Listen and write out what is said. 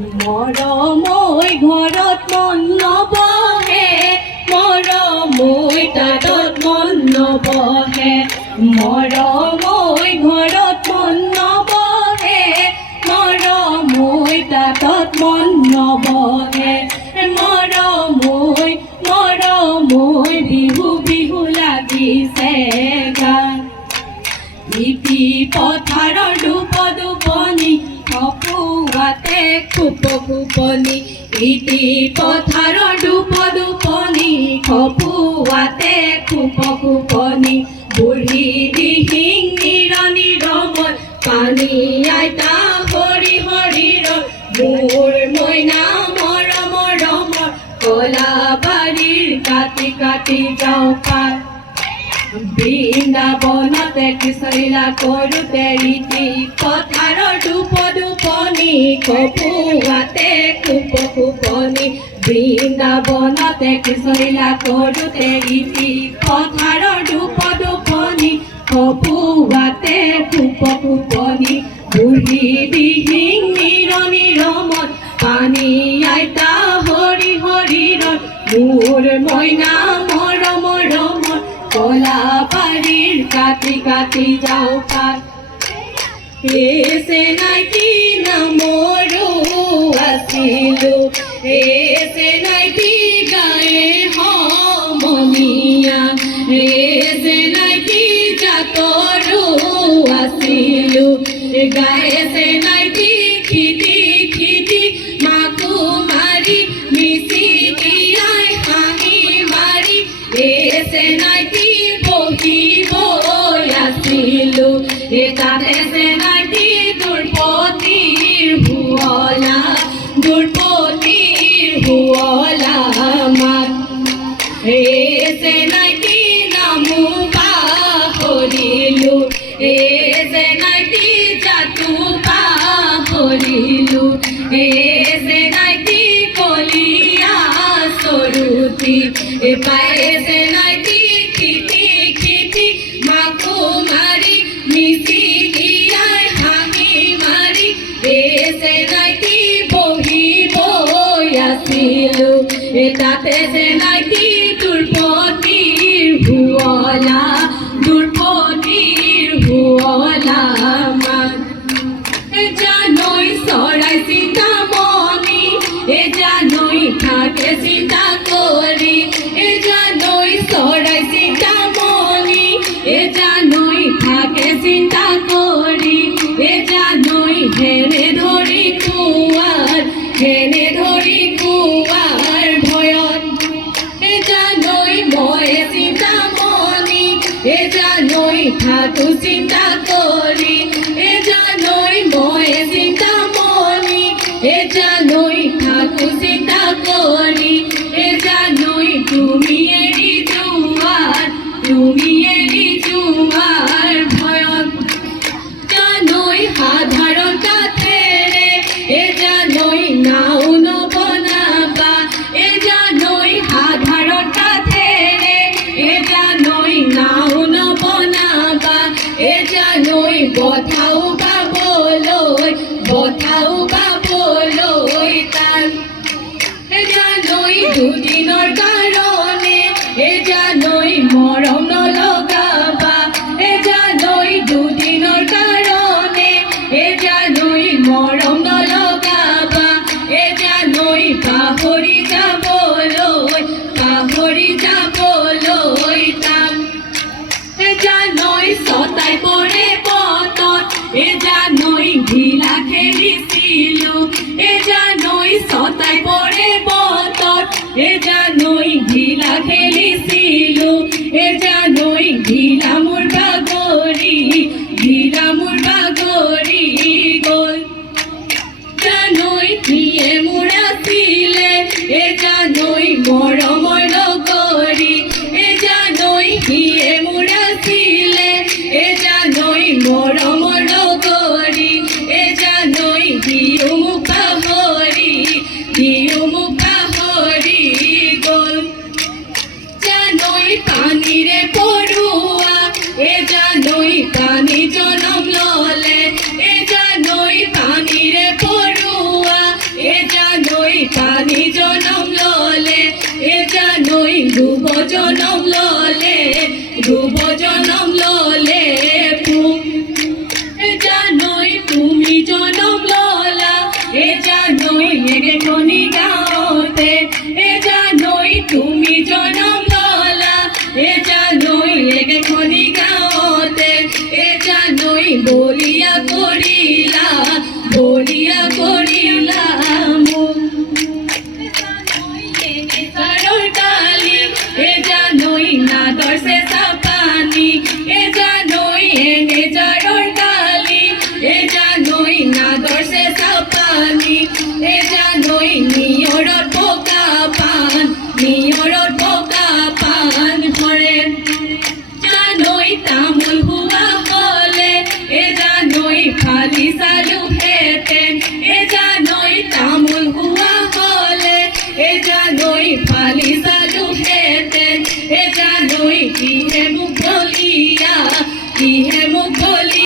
মৰমৈ ঘৰত মন নবহে, মৰমৈ তাঁতত মন নবহে, মৰমৈ ঘৰত মন নবহে, মৰমৈ তাঁতত মন নবহে, মৰমৈ বিহু বিহু লাগিছে গান। ইতি পথাৰৰ দুপ দুপনি, খপুৱাতে খুপ খুপনি, ইতি পথাৰৰ দুপ দুপনি, খপুৱাতে খুপ খুপনি, বুঢ়ী দিহিং নিৰণি ৰমত পানী আইতা হৰি হৰিৰ, মোৰ মইনা মৰম ৰমৰ কলাবাৰীৰ কাটি কাটি যাওঁ পাত। বৃন্দাবনতে কৃষ্ণলীলা কৰোঁতে ইতি পথাৰৰ দুপ দুপনি, খপুৱাতে খুপ খুপনি, বৃন্দাবনতে কৃষ্ণলীলা কৰোঁতে ইতি পথাৰৰ দুপ দুপনি, খপুৱাতে খুপ খুপনি, বুঢ়ী দিহিং নিৰণি ৰমত পানী আইতা হৰি হৰিৰ, মোৰ মইনা মৰম ৰমৰ কলাবাৰীৰ কাটি কাটি যাওঁ পাত। এছে নাইকি নামৰো আছিলো, এছে নাইকি গায়ে সমনীয়া, এছে নাইকি জাতৰো আছিলো, গায়েছে নাইকি খিতি খিতি মাকো মাৰি মিচিকিয়াই হাঁহি মাৰি, এছে নাইকি বহিব আছিলো, তাতে যে নাইকি দুৰ্পতিৰ শুৱলা, দুৰ্পতিৰ শুৱলা মাত, এছে নাইকি নামো পাহৰিলো, এছে নাইকি জাতো পাহৰিলো, এছে নাইকি কলীয়া চৰুতি, পাইছে নাইকি খিতি খিতি মাকো মাৰি মিচিকিয়াই হাঁহি মাৰি, এছে নাইকি বহিব আছিলো, তাতে যে নাইকি দুৰ্পতিৰ শুৱলা, দুৰ্পতিৰ শুৱলা মাত। জানৈ চৰাই চিন্তামণি, জানৈ থাকে চিন্তা কৰি, জানৈ চৰাই চিন্তামণি, জানৈ থাকে চিন্তা কৰি, জানৈ হেনে ধৰি কুৱাৰ, হেনে ধৰি কুৱাৰ ভয়ত, জানৈ মই চিন্তামণি, জানৈ থাকো চিন্তা কৰি, জানৈ মই চিন্তামণি, জানৈ থাকো চিন্তা কৰি, জানৈ তুমি এৰি যোৱাৰ, তুমি এৰি যোৱাৰ ভয়ত, জানৈ সাধাৰণ কাঠেৰে, জানৈ নাও নবনাবা, জানৈ সাধাৰণ কাঠেৰে, জানৈ নাও নবনাবা, জানৈ বঠাও পাবলৈ, বঠাও পাবলৈ টান, জানৈ দুদিনৰ কাৰণে, জানৈ মৰম নলগাবা, জানৈ দুদিনৰ কাৰণে, জানৈ মৰম নলগাবা, জানৈ পাহৰি যাবলৈ, পাহৰি যাবলৈ টান, জানৈ ছটাই পৰে পথত, জানৈ ঢিলা খেলিছিলো, জানৈ ছটাই পৰে পথত, জানৈ ঢিলা খেলিছিলো, জানৈ ঢিলা মোৰ বাগৰি, ঢিলা মোৰ বাগৰি গ'ল, জানৈ কিয়ে মোৰ আছিলে, জানৈ মৰমৰ লগৰী, জানৈ কিয়ে মোৰ আছিলে, জানৈ মৰমৰ লগৰী, জানৈ দিও মোক পাহৰি, দিও মোক পাহৰি গ'ল, জানৈ পানীৰে পৰুৱা, জানৈ পানী জনম ল'লে, জানৈ পানীৰে পৰুৱা, জনম ললে ধ্রুব জনম ললে এ জানোই তুমি জনম ললা এ জানোই এগে খনি গাওতে এ জানোই তুমি জনম ললা এ জানোই এগে খনি গাওতে এ জানোই বলিয়া করিলা কালি এ জানোই না দর্শে সাপানি এ জানোই এনে জড়র কালি এ জানোই না দর্শে সাপানি এ